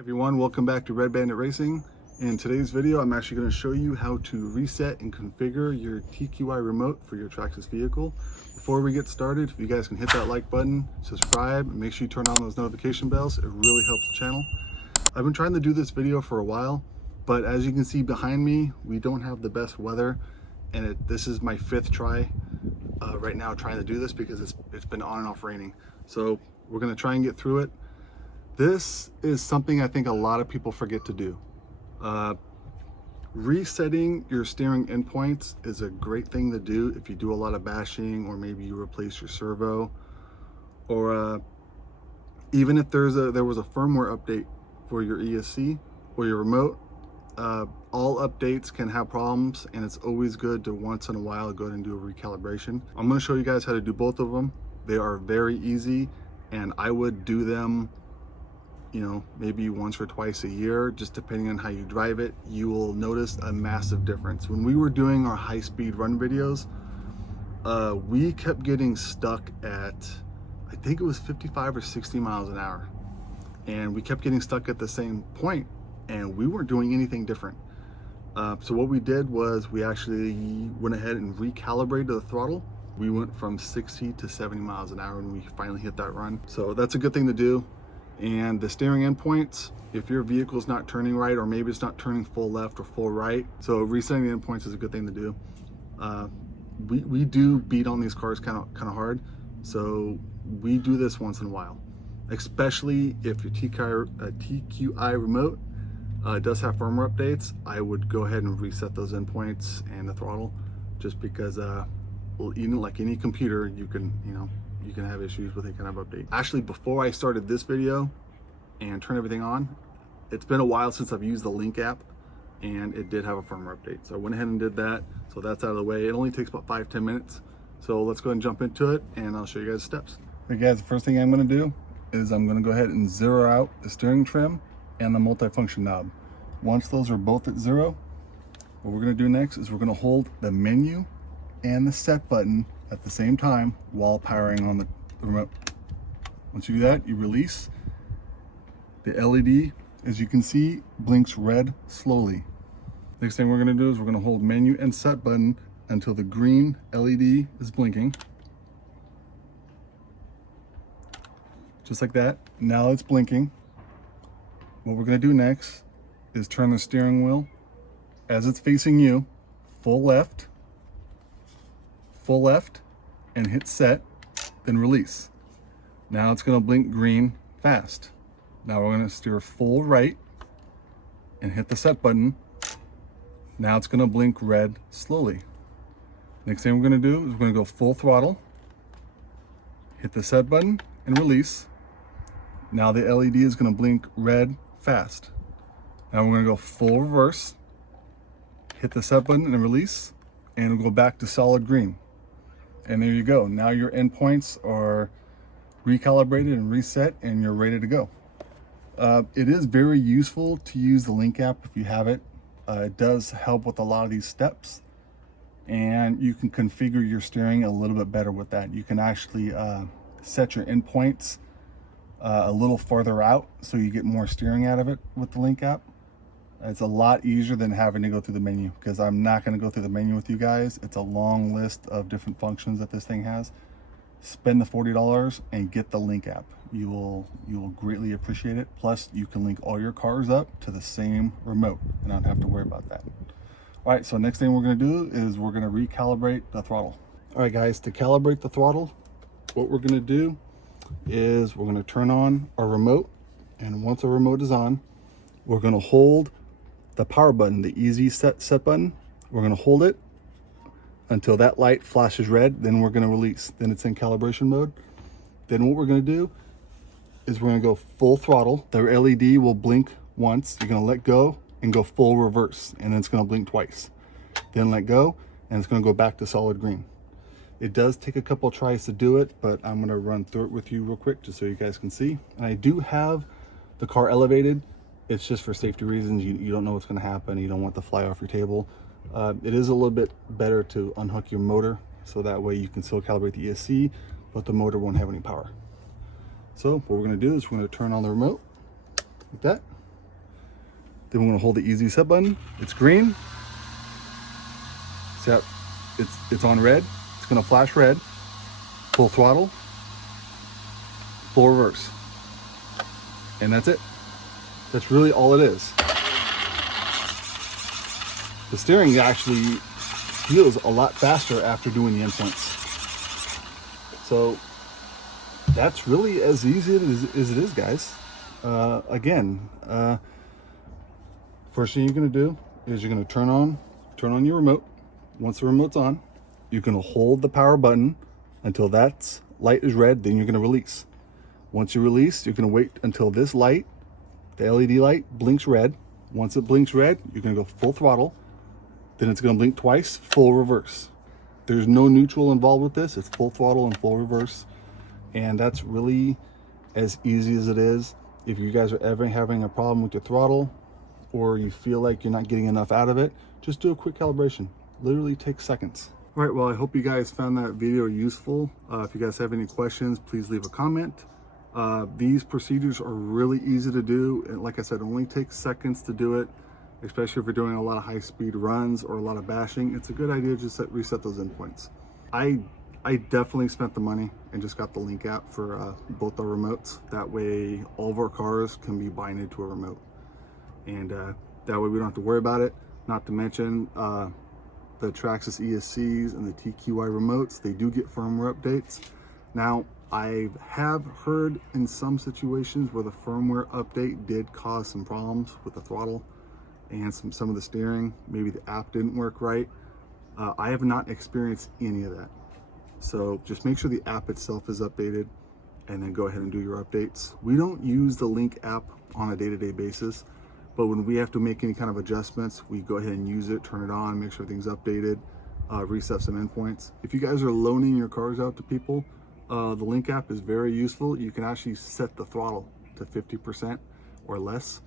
Hey everyone, welcome back to Red Bandit Racing. In today's video, I'm actually going to show you how to reset and configure your TQI remote for your Traxxas vehicle. Before we get started, if you guys can hit that like button, subscribe, and make sure you turn on those notification bells, it really helps the channel. I've been trying to do this video for a while, but as you can see behind me, we don't have the best weather, and this is my fifth try right now trying to do this because it's been on and off raining. So we're going to try and get through it. This is something I think a lot of people forget to do. Resetting your steering endpoints is a great thing to do if you do a lot of bashing, or maybe you replace your servo, or even if there was a firmware update for your ESC or your remote. All updates can have problems, and it's always good to once in a while go ahead and do a recalibration. I'm going to show you guys how to do both of them. They are very easy, and I would do them, you know, maybe once or twice a year, just depending on how you drive it. You will notice a massive difference. When we were doing our high-speed run videos, we kept getting stuck at, I think it was 55 or 60 miles an hour, and we kept getting stuck at the same point, and we weren't doing anything different. So what we did was we actually went ahead and recalibrated the throttle. We went from 60 to 70 miles an hour when we finally hit that run. So that's a good thing to do. And the steering endpoints, if your vehicle's not turning right, or maybe it's not turning full left or full right, so resetting the endpoints is a good thing to do. We do beat on these cars kind of hard, so we do this once in a while, especially if your TQI remote does have firmware updates. I would go ahead and reset those endpoints and the throttle, just because well, even like any computer, you can have issues with any kind of update. Actually, before I started this video and turned everything on, it's been a while since I've used the Link app, and it did have a firmware update. So I went ahead and did that. So that's out of the way. It only takes about 5-10 minutes. So let's go ahead and jump into it, and I'll show you guys the steps. Okay guys, the first thing I'm gonna do is I'm gonna go ahead and zero out the steering trim and the multifunction knob. Once those are both at zero, what we're gonna do next is we're gonna hold the menu and the set button at the same time while powering on the remote. Once you do that, you release. The LED, as you can see, blinks red slowly. Next thing we're going to do is we're going to hold menu and set button until the green LED is blinking. Just like that. Now it's blinking. What we're going to do next is turn the steering wheel as it's facing you, full left, and hit set, then release. Now it's going to blink green fast. Now we're going to steer full right and hit the set button. Now it's going to blink red slowly. Next thing we're going to do is we're going to go full throttle, hit the set button, and release. Now the LED is going to blink red fast. Now we're going to go full reverse, hit the set button and release, and we'll go back to solid green. And there you go. Now your endpoints are recalibrated and reset, and you're ready to go. It is very useful to use the Link app if you have it. It does help with a lot of these steps, and you can configure your steering a little bit better with that. You can actually set your endpoints a little farther out, so you get more steering out of it with the Link app. It's a lot easier than having to go through the menu, because I'm not going to go through the menu with you guys. It's a long list of different functions that this thing has. Spend the $40 and get the Link app. You will greatly appreciate it. Plus, you can link all your cars up to the same remote and not have to worry about that. All right, so next thing we're going to do is we're going to recalibrate the throttle. All right, guys, to calibrate the throttle, what we're going to do is we're going to turn on our remote, and once our remote is on, we're going to hold the power button, the easy set button. We're going to hold it until that light flashes red, then we're going to release. Then it's in calibration mode. Then what we're going to do is we're going to go full throttle. The LED will blink once. You're going to let go and go full reverse, and then it's going to blink twice. Then let go, and it's going to go back to solid green. It does take a couple tries to do it, but I'm going to run through it with you real quick just so you guys can see. And I do have the car elevated. It's just for safety reasons. You don't know what's going to happen. You don't want to fly off your table. It is a little bit better to unhook your motor, so that way you can still calibrate the ESC, but the motor won't have any power. So what we're going to do is we're going to turn on the remote like that. Then we're gonna hold the easy reset button. It's green. See how it's on red. It's gonna flash red. Full throttle, full reverse. And that's it. That's really all it is. The steering actually feels a lot faster after doing the endpoints. So that's really as easy as it is, guys. Again, first thing you're gonna do is you're gonna turn on your remote. Once the remote's on, you're gonna hold the power button until that light is red, then you're gonna release. Once you release, you're gonna wait until this light, the LED light, blinks red. Once it blinks red, you're gonna go full throttle. Then it's gonna blink twice, full reverse. There's no neutral involved with this. It's full throttle and full reverse. And that's really as easy as it is. If you guys are ever having a problem with your throttle or you feel like you're not getting enough out of it, just do a quick calibration. Literally takes seconds. All right, well, I hope you guys found that video useful. If you guys have any questions, please leave a comment. These procedures are really easy to do. And like I said, it only takes seconds to do it, especially if you're doing a lot of high-speed runs or a lot of bashing. It's a good idea to just reset those endpoints. I definitely spent the money and just got the link app for both our remotes. That way all of our cars can be binded to a remote. And that way we don't have to worry about it. Not to mention the Traxxas ESCs and the TQI remotes, they do get firmware updates. Now, I have heard in some situations where the firmware update did cause some problems with the throttle and some of the steering. Maybe the app didn't work right. I have not experienced any of that. So just make sure the app itself is updated and then go ahead and do your updates. We don't use the Link app on a day-to-day basis, but when we have to make any kind of adjustments, we go ahead and use it, turn it on, make sure everything's updated, reset some endpoints. If you guys are loaning your cars out to people, the Link app is very useful. You can actually set the throttle to 50% or less.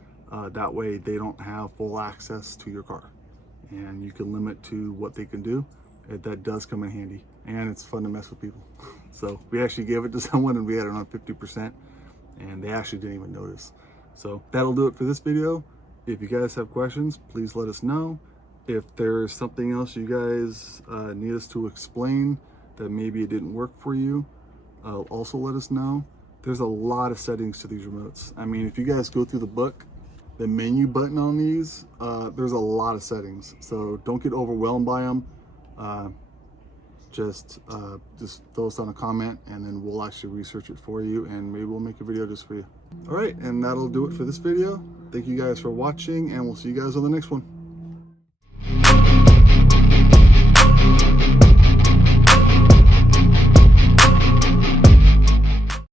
That way they don't have full access to your car, and you can limit to what they can do. That does come in handy, and it's fun to mess with people. So we actually gave it to someone and we had it on 50% and they actually didn't even notice. So that'll do it for this video. If you guys have questions, please let us know. If there's something else you guys need us to explain that maybe it didn't work for you, also let us know. There's a lot of settings to these remotes. I mean, if you guys go through the book, the menu button on these, there's a lot of settings. So don't get overwhelmed by them. Just throw us on a comment and then we'll actually research it for you and maybe we'll make a video just for you. All right, and that'll do it for this video. Thank you guys for watching and we'll see you guys on the next one.